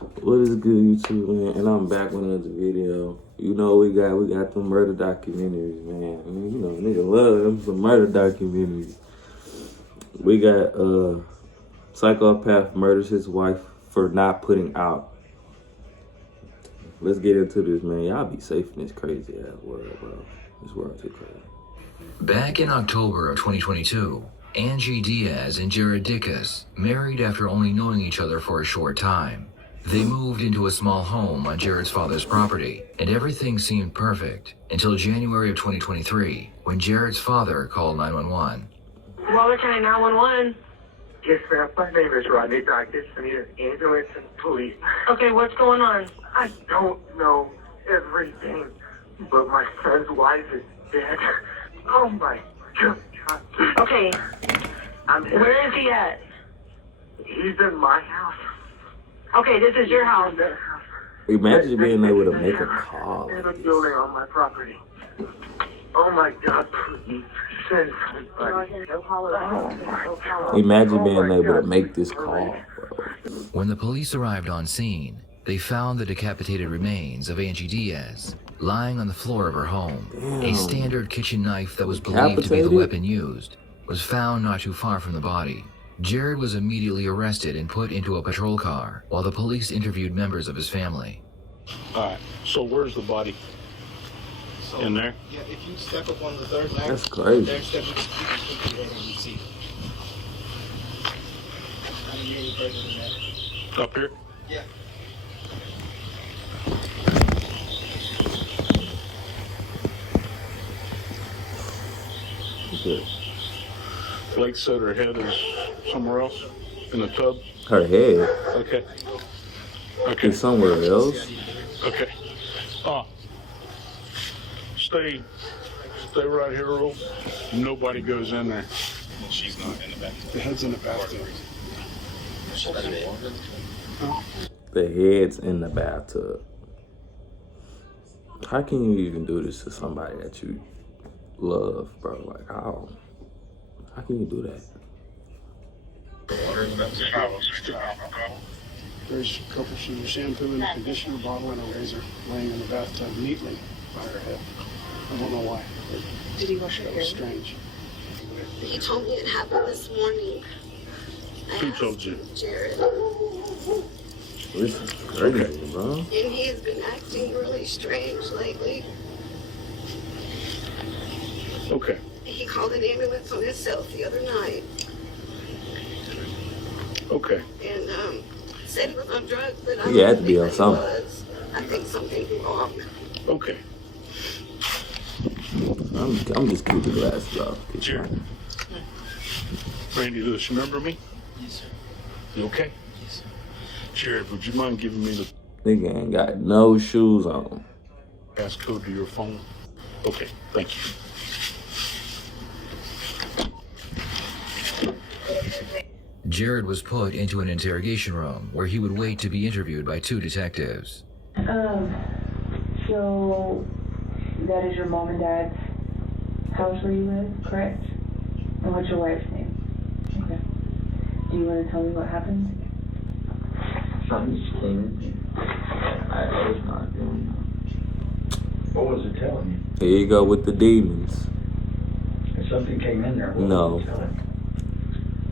What is good, YouTube, man? And I'm back with another video. You know we got the murder documentaries, man. I mean, you know, nigga love them some murder documentaries. We got Psychopath murders his wife for not putting out. Let's get into this, man. Y'all be safe in this crazy ass world, bro. This world too crazy. Back in October of 2022, Angie Diaz and Jared Dickus married after only knowing each other for a short time. They moved into a small home on Jared's father's property, and everything seemed perfect until January of 2023, when Jared's father called 911. Waller County 911. Yes, ma'am. My name is Rodney Dickus. I need an ambulance and police. Okay, what's going on? I don't know everything, but my son's wife is dead. Oh my God. Okay, where is he at? He's in my house. Okay, this is your house. Imagine being able to make a call. In a building on my property. Oh my God, please send somebody. Imagine being able to make this call, bro. When the police arrived on scene, they found the decapitated remains of Angie Diaz lying on the floor of her home. Damn. A standard kitchen knife that was believed to be the weapon used was found not too far from the body. Jared was immediately arrested and put into a patrol car while the police interviewed members of his family. Alright, so where's the body? So, in there? Yeah, if you step up on the third line, That's crazy. There, step up, you can see. I didn't hear any further than that. Up here? Yeah. Good. Blake said her head is somewhere else in the tub. Her head Okay. Okay. is somewhere else. Okay. Stay right here, Earl. Nobody goes in there. She's not in the back. The head's in the bathtub. The head's in the bathtub. How can you even do this to somebody that you love, bro? Like, how can you do that? There's a couple sheets of shampoo and a conditioner bottle and a razor laying in the bathtub neatly by her head. I don't know why. Did he wash her That hair? was strange. He told me it happened this morning. Who told you? Jared. This is crazy, bro. And he has been acting really strange lately. Okay. He called an ambulance on himself the other night Okay. and said he was on drugs, but I He had don't to be think on that he something. was. I think something's wrong. Okay. I'm just keeping the glasses off. Jared. Randy Lewis, remember me? Yes, sir. You okay? Yes, sir. Jared, would you mind giving me the Nigga ain't got no shoes on. passcode to your phone? Okay, thank you. Jared was put into an interrogation room where he would wait to be interviewed by two detectives. So that is your mom and dad's house where you live, correct? And what's your wife's name? Okay. Do you want to tell me what happened? I'm just kidding. I was not doing that. What was it telling you? Here you go with the demons. If something came in there, what No. was it telling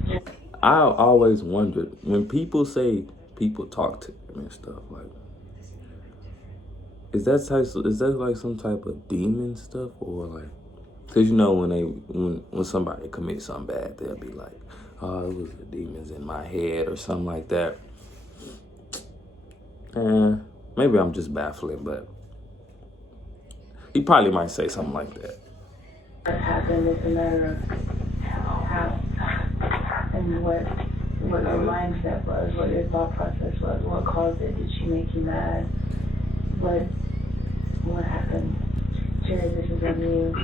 you? I always wondered when people say people talk to them and stuff, like, is that like some type of demon stuff, or like, cause you know when somebody commits something bad, they'll be like, oh, it was the demons in my head or something like that. Maybe I'm just baffling, but he probably might say something like that. What happened is a matter of how and what your mindset was, what your thought process was, what caused it. Did she make you mad? What happened? Jared, this is on you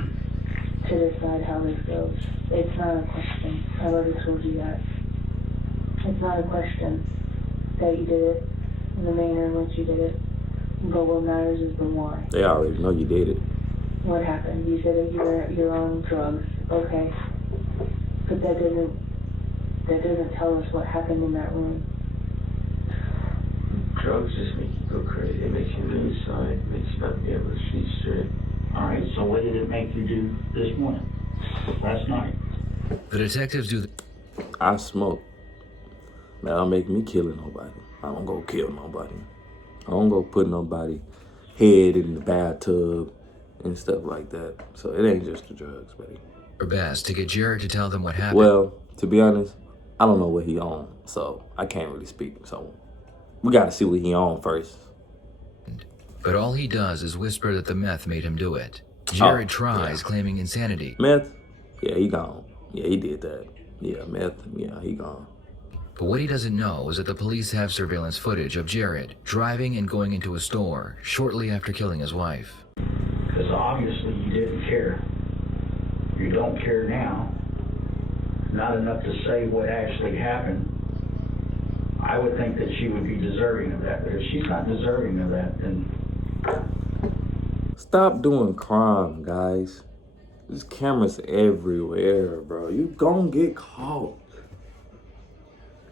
to decide how this goes. It's not a question. I've already told you that. It's not a question that you did it in the manner in which you did it. But what matters is the why. They already know you did it. What happened? You said that you're on drugs. Okay. But that doesn't tell us what happened in that room. drugs just make you go crazy. It makes you lose sight. It makes you not be able to see straight. All right, so what did it make you do this morning, last night? The detectives do I smoke. That don't make me killing nobody. I don't go kill nobody. I don't go put nobody head in the bathtub and stuff like that. So it ain't just the drugs, buddy. their best to get Jared to tell them what happened. Well, to be honest, I don't know what he on, so I can't really speak. So we got to see what he on first. But all he does is whisper that the meth made him do it. Jared tries, claiming insanity. Meth? Yeah, he gone. Yeah, he did that. Yeah, meth. Yeah, he gone. But what he doesn't know is that the police have surveillance footage of Jared driving and going into a store shortly after killing his wife. Because obviously you didn't care. You don't care now. Not enough to say what actually happened. I would think that she would be deserving of that. But if she's not deserving of that, then... Stop doing crime, guys. There's cameras everywhere, bro. You gon' get caught.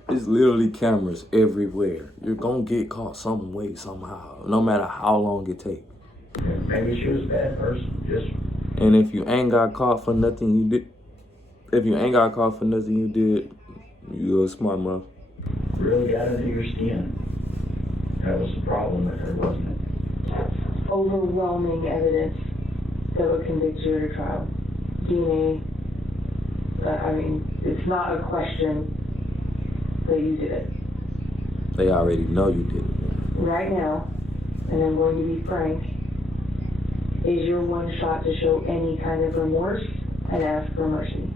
There's literally cameras everywhere. You're gonna get caught some way, somehow. No matter how long it takes. Maybe she was a bad person. Just... And if you ain't got caught for nothing you did, you're a smart mother. really got under your skin. That was the problem with her, wasn't it? Overwhelming evidence that would convict you at a trial. DNA, I mean, it's not a question that you did it. They already know you did it. Right now, and I'm going to be frank, is your one shot to show any kind of remorse and ask for mercy.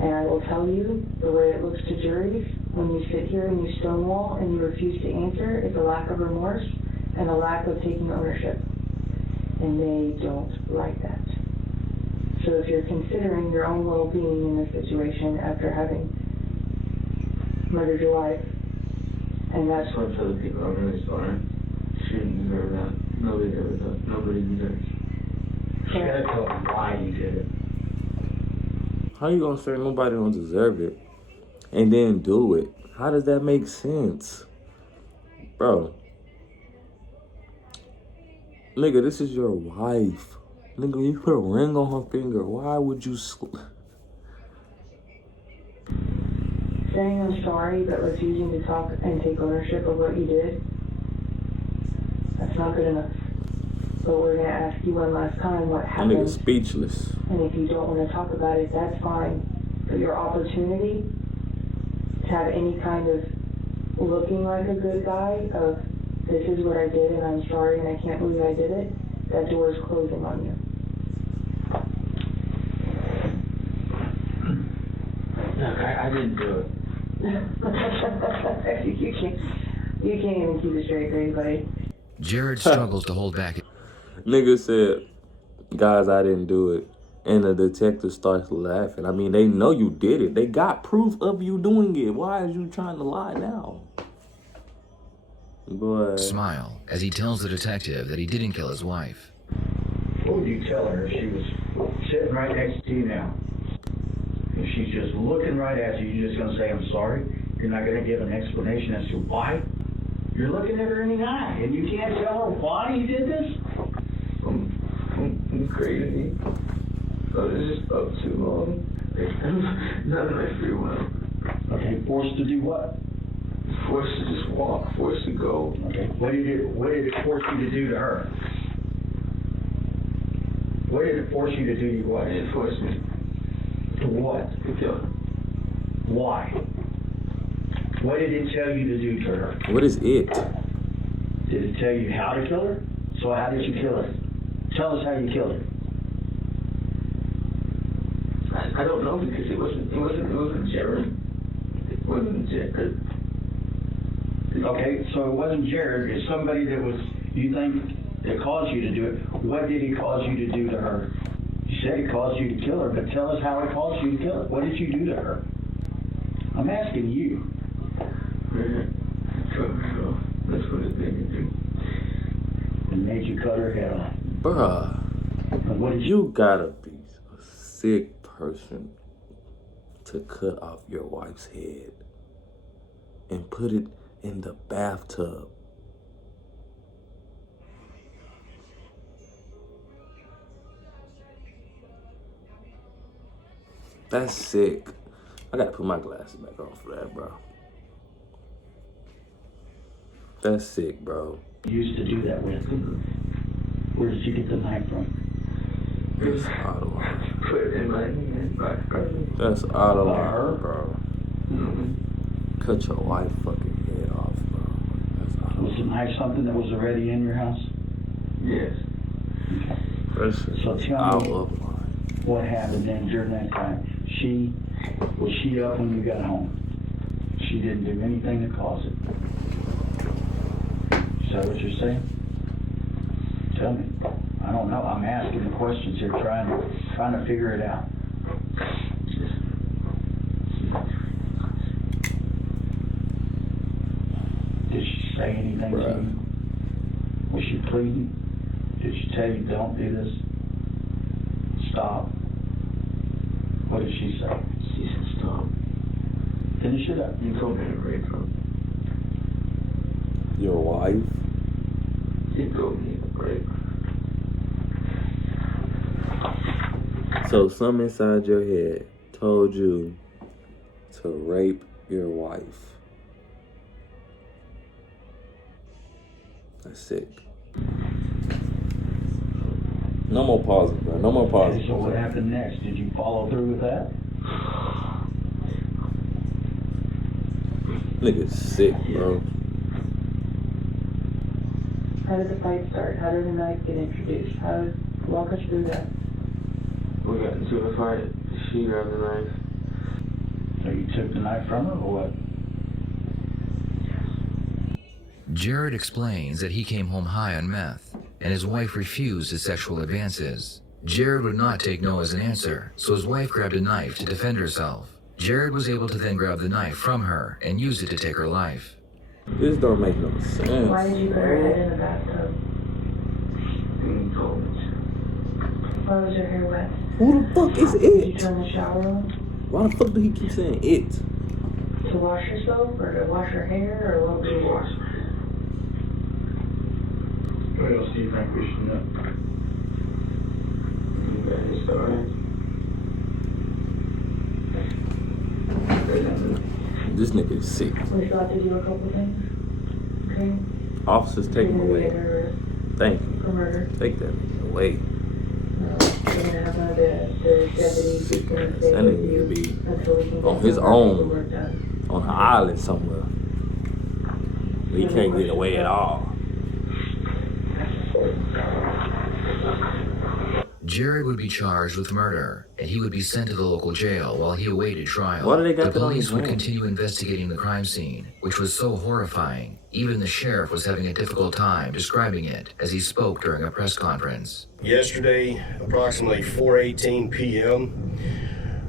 And I will tell you, the way it looks to juries, when you sit here and you stonewall and you refuse to answer, it's a lack of remorse and a lack of taking ownership. And they don't like that. So if you're considering your own well-being in this situation after having murdered your wife, and that's... I want to tell the people I'm really sorry. She didn't deserve that. Nobody ever does. Nobody deserves. You gotta tell them why you did it. How you gonna say nobody don't deserve it and then do it? How does that make sense? Bro. Nigga, this is your wife. Nigga, you put a ring on her finger. Why would you... Saying I'm sorry, but refusing to talk and take ownership of what you did, that's not good enough. But we're going to ask you one last time what That happened. nigga's speechless. And if you don't want to talk about it, that's fine. But your opportunity to have any kind of looking like a good guy of, this is what I did and I'm sorry and I can't believe I did it, that door is closing on you. Look, I didn't do it. you can't even keep it straight, face, buddy. Jared struggles to hold back. Nigga said, guys, I didn't do it. And the detective starts laughing. I mean, they know you did it. They got proof of you doing it. Why are you trying to lie now? Boy. Smile as he tells the detective that he didn't kill his wife. What would you tell her if she was sitting right next to you now? If she's just looking right at you, you're just going to say, I'm sorry? You're not going to give an explanation as to why? You're looking at her in the eye, and you can't tell her why you did this? I'm crazy. I was just up too long. Not in my free will. Okay, forced to do what? Forced to just walk, forced to go. Okay, what did it force you to do to her? What did it force you to do to your wife? It forced me. To what? To kill her. Why? What did it tell you to do to her? What is it? Did it tell you how to kill her? So how did you kill her? Tell us how you killed her. I don't know because it wasn't Jared. It wasn't Jared. Okay, so it wasn't Jared. It's somebody that was, you think, that caused you to do it. What did he cause you to do to her? You said he caused you to kill her, but tell us how he caused you to kill her. What did you do to her? I'm asking you. That's what it made me do. It made you cut her head off. Bruh. And what did You gotta be a sick person to cut off your wife's head and put it in the bathtub. That's sick. I gotta put my glasses back on for that, bro. That's sick, bro. Used to do that with. Where did you get the knife from? That's out of line. Put it in my hand. That's out of line, bro. Mm-hmm. Cut your wife fucking head off, bro. That's out of Was the knife something that was already in your house? Yes. That's So tell out me of line. what happened then during that time. Was she up when you got home? She didn't do anything to cause it. Is that what you're saying? Tell me. I don't know. I'm asking the questions here, trying to figure it out. Did she say anything to you? Was she pleading? Did she tell you, don't do this? Stop. What did she say? She said stop. Finish it up. You told me to break up. Your wife? She told me to break. So something inside your head told you to rape your wife. That's sick. No more pausing, bro. No more pausing. So what happened next? Did you follow through with that? Nigga's sick, bro. How did the fight start? How did the knife get introduced? Walk us through that. We got into a fight. She grabbed the knife. So you took the knife from her or what? Jared explains that he came home high on meth, and his wife refused his sexual advances. Jared would not take no as an answer, so his wife grabbed a knife to defend herself. Jared was able to then grab the knife from her and use it to take her life. This don't make no sense. Why did you put her head in the bathtub? You told me to. Why was her hair wet? Who the fuck is Did you it? turn the shower on? Why the fuck do he keep saying it? To wash yourself or to wash her hair or what was you Wash. What else do you think we should know? You got it started. This nigga is sick. We still have to do a couple things. Okay? Officers, take him away. Thank you. For murder. Take that nigga away. No, we're gonna have one of the deputies who's gonna stay That with nigga you could be until we can get on his some own. paperwork done. On an island somewhere. He can't get away at all. Jared would be charged with murder, and he would be sent to the local jail while he awaited trial. Why do they got the that on police his would hand? continue investigating the crime scene, which was so horrifying. Even the sheriff was having a difficult time describing it as he spoke during a press conference. Yesterday, approximately 4:18 p.m.,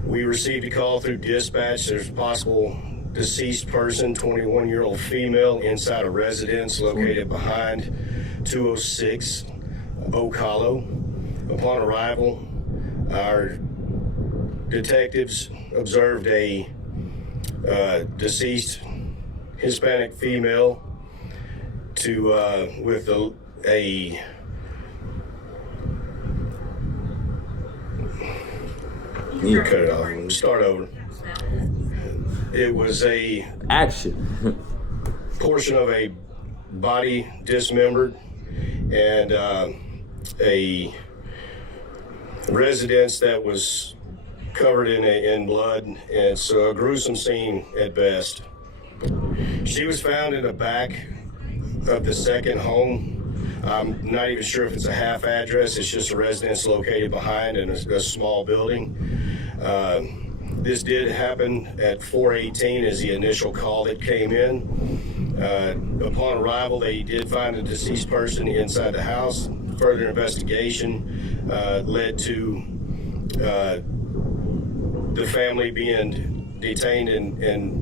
we received a call through dispatch. There's a possible deceased person, 21-year-old female, inside a residence located behind 206 Oak Hollow. Upon arrival, our detectives observed a deceased Hispanic female with a You cut it off. Start over. It was a action portion of a body dismembered and a residence that was covered in blood. And it's a gruesome scene at best. She was found in the back of the second home. I'm not even sure if it's a half address. It's just a residence located behind in a small building. This did happen at 4:18 as the initial call that came in. Upon arrival, they did find a deceased person inside the house. Further investigation led to the family being detained and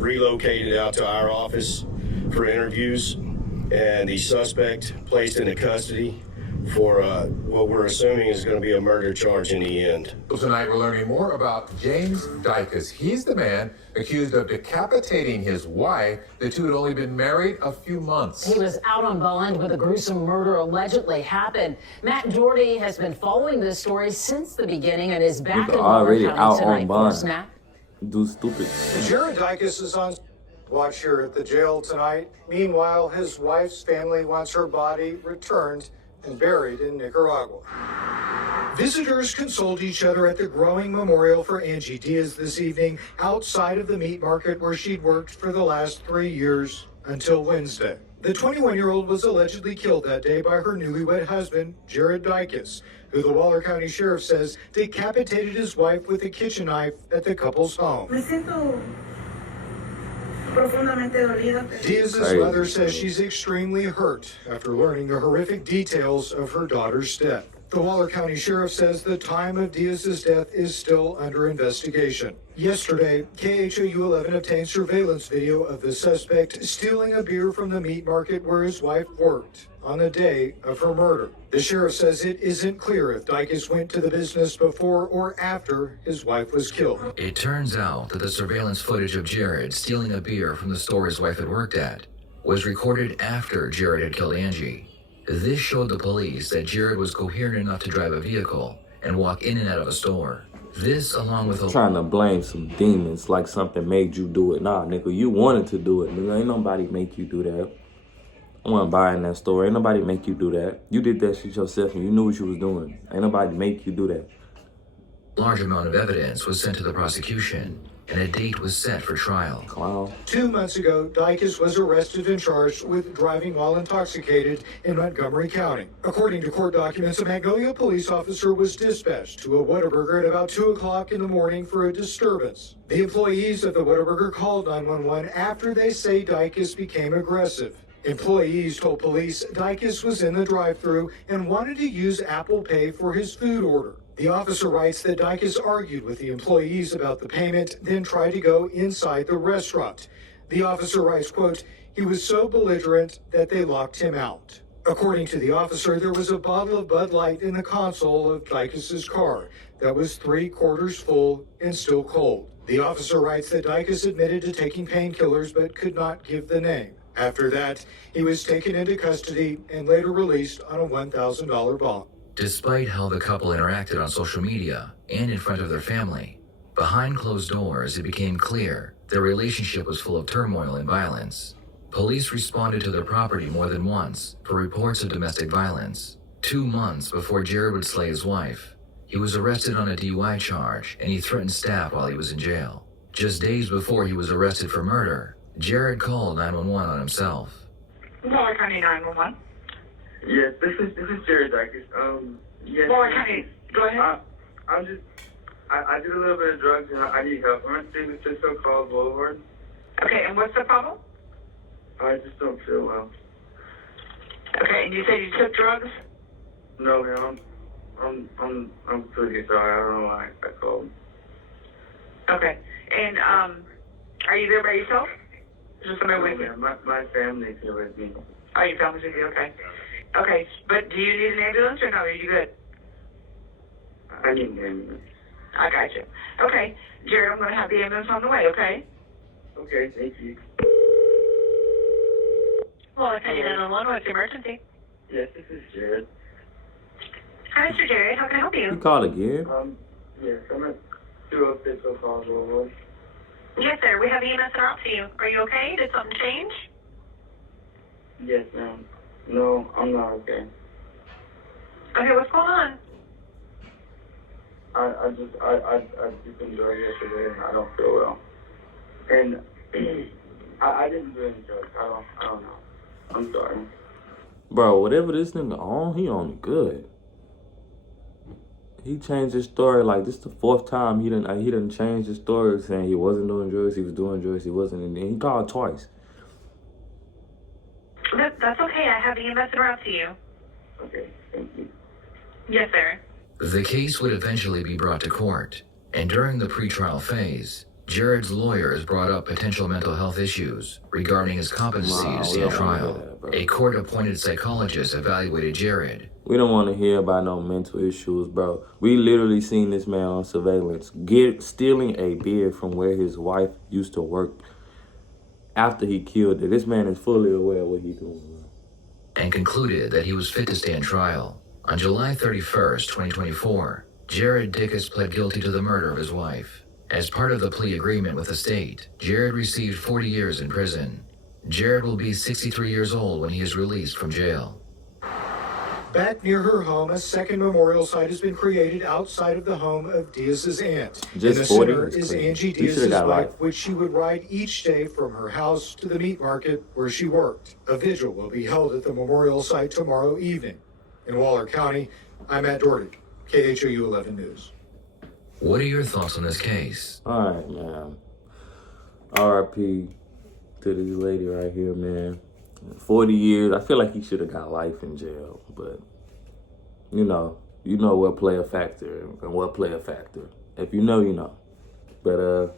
relocated out to our office for interviews, and the suspect placed into custody for what we're assuming is going to be a murder charge in the end. Tonight, we're learning more about James Dykus. He's the man accused of decapitating his wife. The two had only been married a few months. He was out on bond when the gruesome murder allegedly happened. Matt Doherty has been following this story since the beginning and is back in already Warren out County on tonight. bond. For Matt. Do stupid. Jared Dykus is on watch here at the jail tonight. Meanwhile, his wife's family wants her body returned and buried in Nicaragua. Visitors consoled each other at the growing memorial for Angie Diaz this evening outside of the meat market where she'd worked for the last 3 years until Wednesday. The 21-year-old was allegedly killed that day by her newlywed husband, Jared Dykus, who the Waller County Sheriff says decapitated his wife with a kitchen knife at the couple's home. Diaz's mother says she's extremely hurt after learning the horrific details of her daughter's death. The Waller County Sheriff says the time of Diaz's death is still under investigation. Yesterday, KHOU 11 obtained surveillance video of the suspect stealing a beer from the meat market where his wife worked on the day of her murder. The sheriff says it isn't clear if Dykus went to the business before or after his wife was killed. It turns out that the surveillance footage of Jared stealing a beer from the store his wife had worked at was recorded after Jared had killed Angie. This showed the police that Jared was coherent enough to drive a vehicle and walk in and out of a store. This, along with trying to blame some demons like something made you do it. Nah, nigga, you wanted to do it. Nigga, ain't nobody make you do that. I wasn't buying that store. Ain't nobody make you do that. You did that shit yourself and you knew what you was doing. Ain't nobody make you do that. large amount of evidence was sent to the prosecution, and a date was set for trial. Wow. 2 months ago, Dykus was arrested and charged with driving while intoxicated in Montgomery County. According to court documents, a Magnolia police officer was dispatched to a Whataburger at about 2 o'clock in the morning for a disturbance. The employees of the Whataburger called 911 after they say Dykus became aggressive. Employees told police Dykus was in the drive-thru and wanted to use Apple Pay for his food order. The officer writes that Dykus argued with the employees about the payment, then tried to go inside the restaurant. The officer writes, quote, "He was so belligerent that they locked him out." According to the officer, there was a bottle of Bud Light in the console of Dykus's car that was 3/4 full and still cold. The officer writes that Dykus admitted to taking painkillers but could not give the name. After that, he was taken into custody and later released on a $1,000 bond. Despite how the couple interacted on social media and in front of their family, behind closed doors it became clear their relationship was full of turmoil and violence. Police responded to their property more than once for reports of domestic violence. 2 months before Jared would slay his wife, he was arrested on a DUI charge and he threatened staff while he was in jail. Just days before he was arrested for murder, Jared called 911 on himself. Waller County 911. Yes, this is Jared Dykus. Yes. Waller County, go ahead. I did a little bit of drugs and I need help. I'm at San Francisco College Boulevard. Okay, and what's the problem? I just don't feel well. Okay, and you said you took drugs? No, man, I'm pretty sorry. I don't know why I called. Okay, and are you there by yourself? Just somebody with you? My family's here with me. Oh, your family's with you, okay. Okay, but do you need an ambulance or no? Are you good? I need an ambulance. I got you. Okay, Jared, I'm going to have the ambulance on the way, okay? Okay, thank you. Waller County 911, what's the emergency? Yes, this is Jared. Hi, Mr. Jared, how can I help you? You called again? Yes, I'm at 206 College Boulevard. Yes, sir, we have EMS en route to you. Are you okay? Did something change? Yes, ma'am. No, I'm not okay. Okay, what's going on? I just been drugged yesterday and I don't feel well. And I didn't do any drugs. I don't know. I'm sorry. Bro, whatever this nigga on, he on good. He changed his story like this the 4th time he didn't change his story saying he wasn't doing drugs, he was doing drugs, he wasn't, and he called twice. That's okay. I have EMS en route to you. Okay, thank you. Yes, sir. The case would eventually be brought to court, and during the pretrial phase, Jared's lawyers brought up potential mental health issues regarding his competency to stand trial. A court-appointed psychologist evaluated Jared, We don't want to hear about no mental issues, bro. We literally seen this man on surveillance stealing a beer from where his wife used to work after he killed her. This man is fully aware of what he's doing, bro. And concluded that he was fit to stand trial. On July 31st, 2024, Jared Dickus pled guilty to the murder of his wife. As part of the plea agreement with the state, Jared received 40 years in prison. Jared will be 63 years old when he is released from jail. Back near her home, a second memorial site has been created outside of the home of Diaz's aunt. Just in the 40 center is is crazy. Angie You should've Diaz's got bike, life. which she would ride each day from her house to the meat market where she worked. A vigil will be held at the memorial site tomorrow evening. In Waller County, I'm Matt Doherty, KHOU 11 News. What are your thoughts on this case? All right, man. RIP to this lady right here, man. 40 years. I feel like he should have got life in jail, but you know what play a factor and what play a factor. If you know, you know. But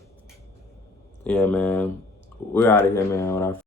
yeah, man, we're out of here, man.